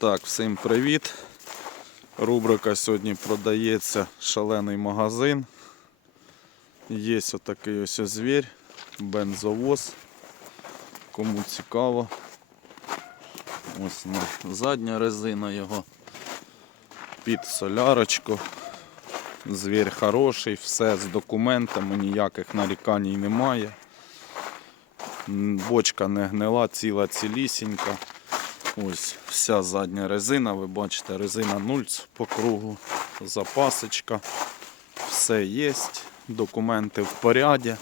Так, всім привіт. Рубрика сьогодні продається шалений магазин. Є отакий ось звір, бензовоз. Кому цікаво. Ось задня резина його під солярочку. Звір хороший, все з документами, ніяких нарікань немає. Бочка не гнила, ціла цілісінька. Ось вся задня резина, ви бачите, резина нульц по кругу, запасочка, все є, документи в поряді.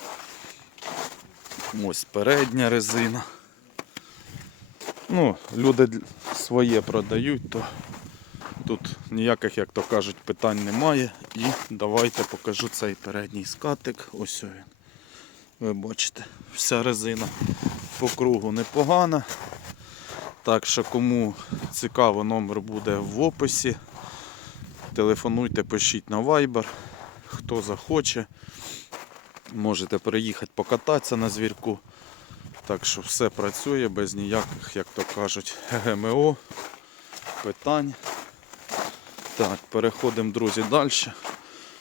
Ось передня резина. Ну, люди своє продають, то тут ніяких, як то кажуть, питань немає. І давайте покажу цей передній скатик. Ось він. Ви бачите, вся резина по кругу непогана. Так що кому цікаво, номер буде в описі. Телефонуйте, пишіть на Viber. Хто захоче, можете приїхати покататися на звірку. Так що все працює без ніяких, як то кажуть, ГМО, питань. Так, переходимо, друзі, далі.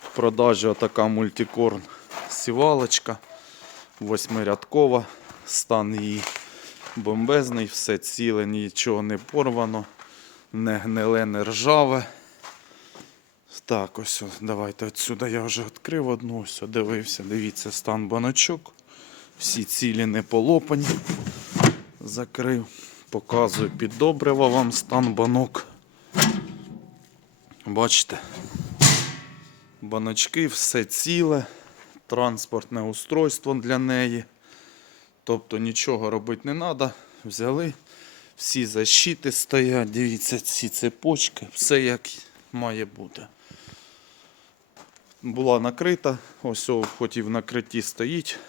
В продажі отака мультикорн сівалочка, восьмирядкова, стан її бомбезний, все ціле, нічого не порвано, не гниле, не ржаве. Так, ось, давайте отсюди я вже відкрив одну, ось дивився, дивіться, стан баночок. Всі цілі не полопані. Закрив. Показую під добрива вам стан банок. Бачите, баночки, все ціле, транспортне устройство для неї. Тобто нічого робити не треба. Взяли, всі защити стоять, дивіться, ці цепочки, все як має бути. Була накрита, ось хоч і в накритті стоїть.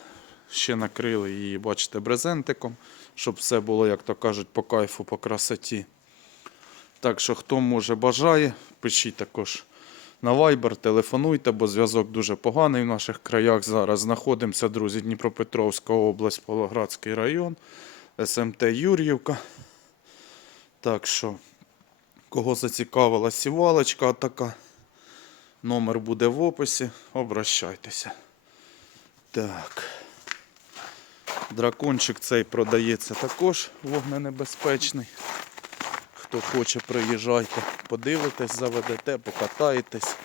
Ще накрили її, бачите, брезентиком, щоб все було, як то кажуть, по кайфу, по красоті. Так що, хто може бажає, пишіть також на Viber, телефонуйте, бо зв'язок дуже поганий в наших краях. Зараз знаходимося, друзі, Дніпропетровська область, Павлоградський район, СМТ Юр'ївка. Так що, кого зацікавила сівалочка така, номер буде в описі, обращайтеся. Так. Дракончик цей продається також вогненебезпечний. Хто хоче, приїжджайте, подивитесь, заведете, покатаєтесь,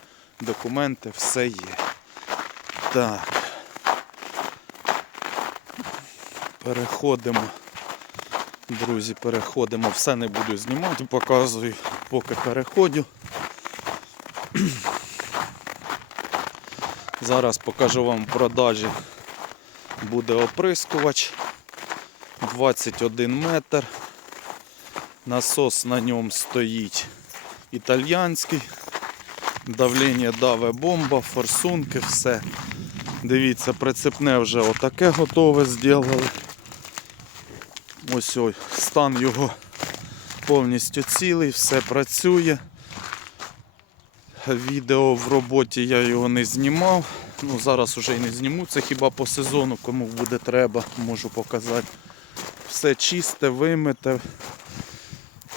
документи, все є. Так. Переходимо. Друзі, переходимо. Все не буду знімати, показую, поки переходю. Зараз покажу вам в продажі. Буде оприскувач 21 метр. Насос на ньому стоїть італьянський. Давлення даве бомба, форсунки, все. Дивіться, прицепне вже отаке готове зробили. Ось ось стан його повністю цілий, все працює. Відео в роботі я його не знімав. Ну, зараз вже й не зніму, це хіба по сезону, кому буде треба, можу показати. Все чисте, вимите.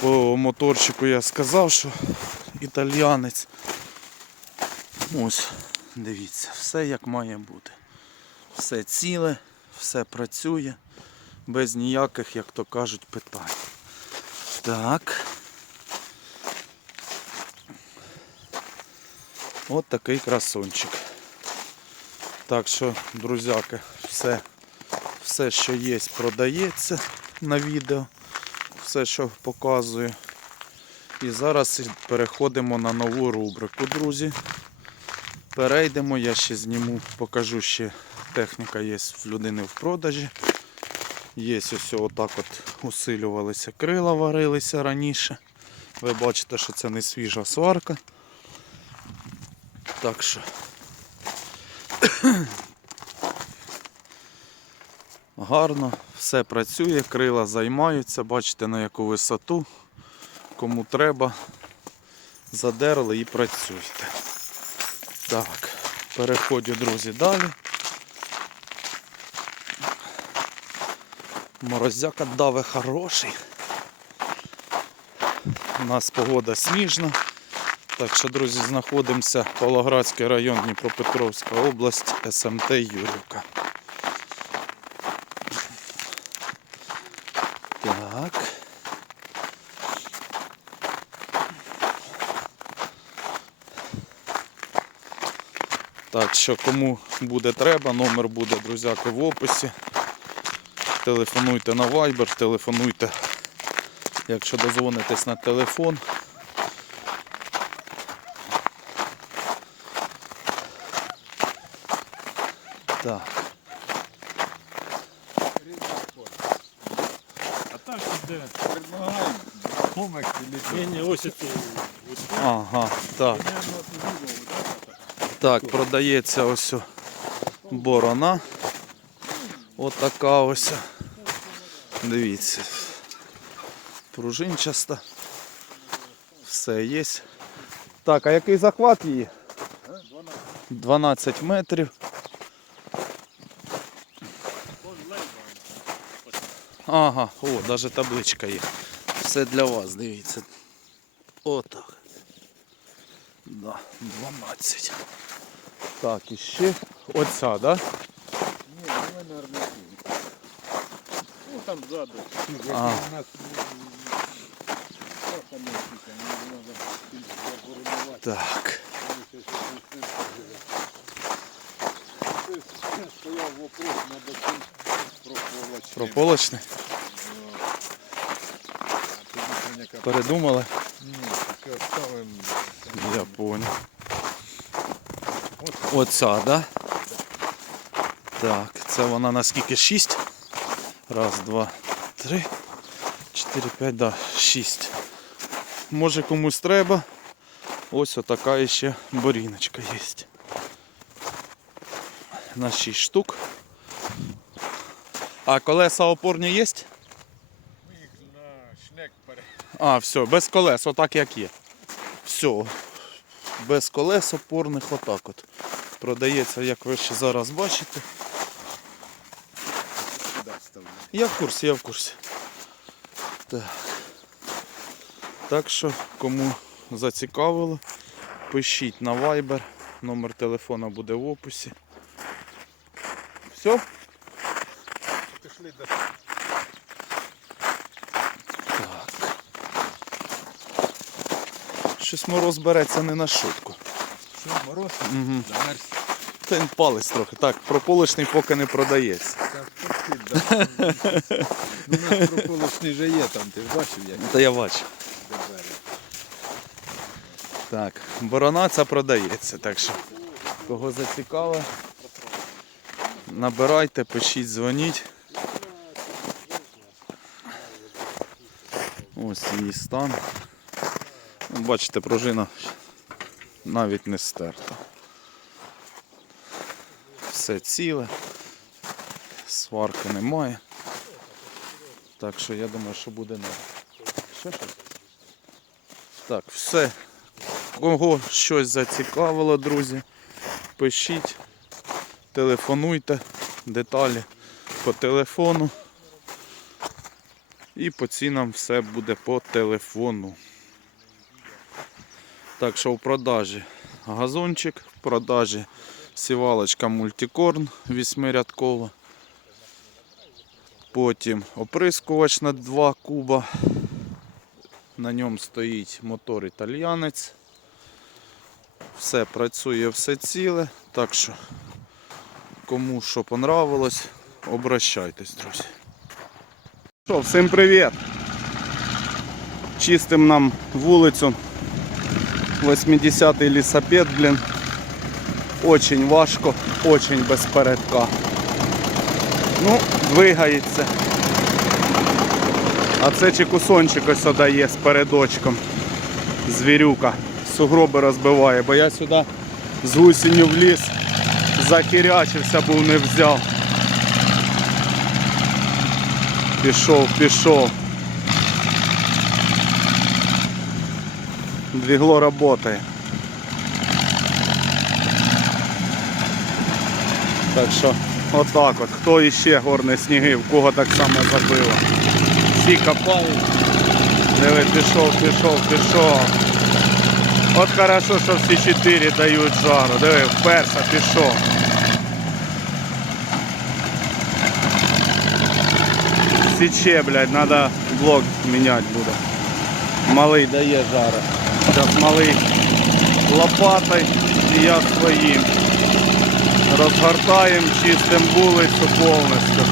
По моторчику я сказав, що італіянець. Ось, дивіться, все як має бути. Все ціле, все працює, без ніяких, як то кажуть, питань. Так. От такий красунчик. Так що, друзяки, все, все, що є, продається на відео. Все, що показую. І зараз переходимо на нову рубрику, друзі. Перейдемо, я ще зніму, покажу ще техніка є в людини в продажі. Є ось отак от усилювалися крила, варилися раніше. Ви бачите, що це не свіжа сварка. Так що. Гарно, все працює, крила займаються, бачите на яку висоту. Кому треба, задерли і працюйте. Так, переходжу, друзі, далі. Морозяка даве хороший. У нас погода сніжна. Так що, друзі, знаходимося Павлоградський район Дніпропетровська область, СМТ Юрівка. Так. Так що кому буде треба, номер буде, друзяки, в описі. Телефонуйте на Viber, телефонуйте, якщо дозвонитесь на телефон. Так, А. Предлагаємо Ні, ні. Ось це. ага, так. Так, продається ось борона. Отака ось. Дивіться. Пружинчаста. Все є. Так, а який захват її? 12 метрів. Ага, о, навіть табличка є. Все для вас, дивіться. Отак. Да, 12. Так, і ще оця, да? Ні, давай на арматуру. Ну там ззаду. А. У нас не треба. Так. Стояв вопрос над цим прополочним. Прополочний. Передумали? Я понял. Оця, да? Так, це вона наскільки 6? Раз, два, три, чотири, п'ять, да, шість. Може комусь треба. Ось отака ще боріночка є. На 6 штук. А колеса опорні є? Ми їх на шнек пере... А, все, без колес, отак як є. Все. Без колес опорних отак от. Продається, як ви ще зараз бачите. Я в курсі, я в курсі. Так. Так що, кому зацікавило, пишіть на Viber. Номер телефона буде в описі. Все? Щось мороз береться не на шутку. Що, мороз? Угу. Замерз. Та він палець трохи. Так, прополочний поки не продається. Так, пошли, да. Ну, У нас прополочний же є там, ти ж бачив, як Та я бачу. Так, борона ця продається, так що кого зацікавило, набирайте, пишіть, дзвоніть. Ось її стан. Бачите, пружина навіть не стерта. Все ціле, сварки немає. Так що я думаю, що буде не. Ще щось? Так, все. Кого щось зацікавило, друзі, пишіть, телефонуйте, деталі по телефону. І по цінам все буде по телефону. Так що в продажі газончик, в продажі сівалочка мультикорн вісьмирядкова. Потім оприскувач на 2 куба. На ньому стоїть мотор італьянець. Все працює, все ціле. Так що, кому що понравилось, обращайтесь, друзі. Що, всім привіт! Чистим нам вулицю. 80-й лісопед, блін. Очень важко, очень без передка. Ну, двигається. А це чекусончик ось дає з передочком. Звірюка. Сугроби розбиває, бо я сюди з гусінню в ліс захірячився, був не взяв. Пішов, пішов. Двігло работає. Так що, отак от. Хто іще горне сніги, в кого так само забило. Всі копають. Диви, пішов, пішов, пішов. От хорошо, що всі чотири дають жару. Диви, вперся, пішов. Січе, блядь, надо блок міняти буде. Малий дає жару. Зараз малий лопатой і я своїм. Розгортаємо, чистим вулицю повністю.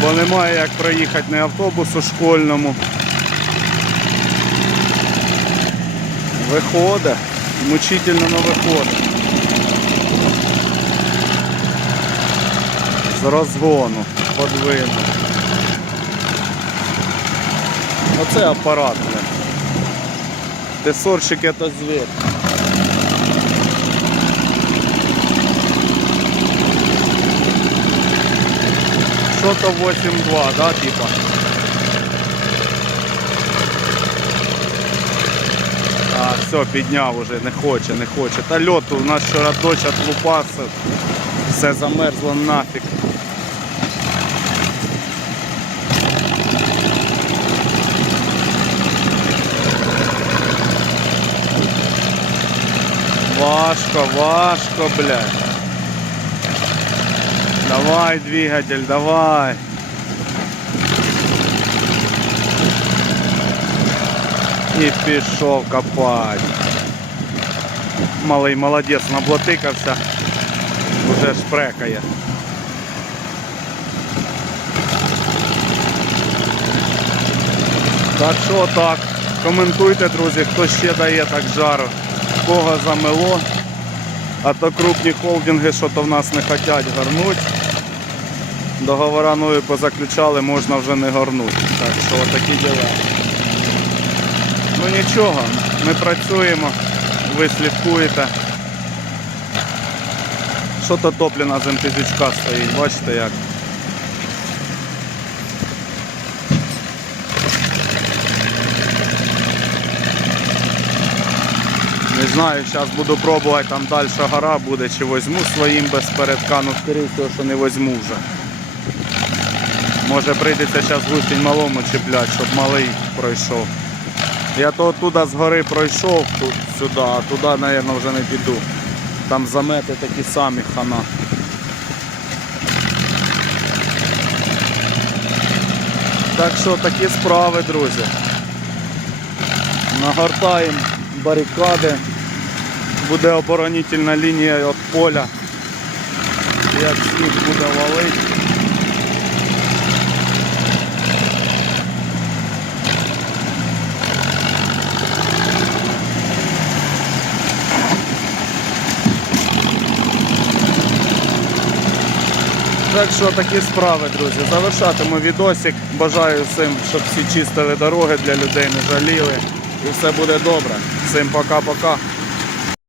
Бо немає як проїхати на автобусу школьному. Виходить, мучительно не виходить. З розгону подвину. Оце апарат. Тесорщик это зверь. Что-то 8.2, да, типа? А, все, підняв уже, не хоче, не хоче. Та льоту, у нас вчора дощ отлупався. Все замерзло нафіг. Важко, важко, блядь. Давай, двигатель, давай. І пішов копать. Малий молодець, наблотикався. Уже шпрекає. Так що так. Коментуйте, друзі, хто ще дає так жару. Кого замело. А то крупні холдинги, що то в нас не хочуть горнуть. Договора нові позаключали, можна вже не горнути. Так що отакі діла. Ну нічого, ми працюємо, ви слідкуєте. Що то топліна з МТЗючка стоїть, бачите як? Не знаю, зараз буду пробувати, там далі гора буде, чи візьму своїм без передка, ну скоріше всього, що не візьму вже. Може прийдеться зараз гусінь малому чіпляти, щоб малий пройшов. Я то оттуда з гори пройшов тут, сюди, а туди, мабуть, вже не піду. Там замети такі самі хана. Так що такі справи, друзі. Нагортаємо барикади. Буде оборонительна лінія від поля. Як сніг буде валити. Так що такі справи, друзі. Завершатиму відосик. Бажаю всім, щоб всі чистили дороги для людей, не жаліли. І все буде добре. Всім пока-пока.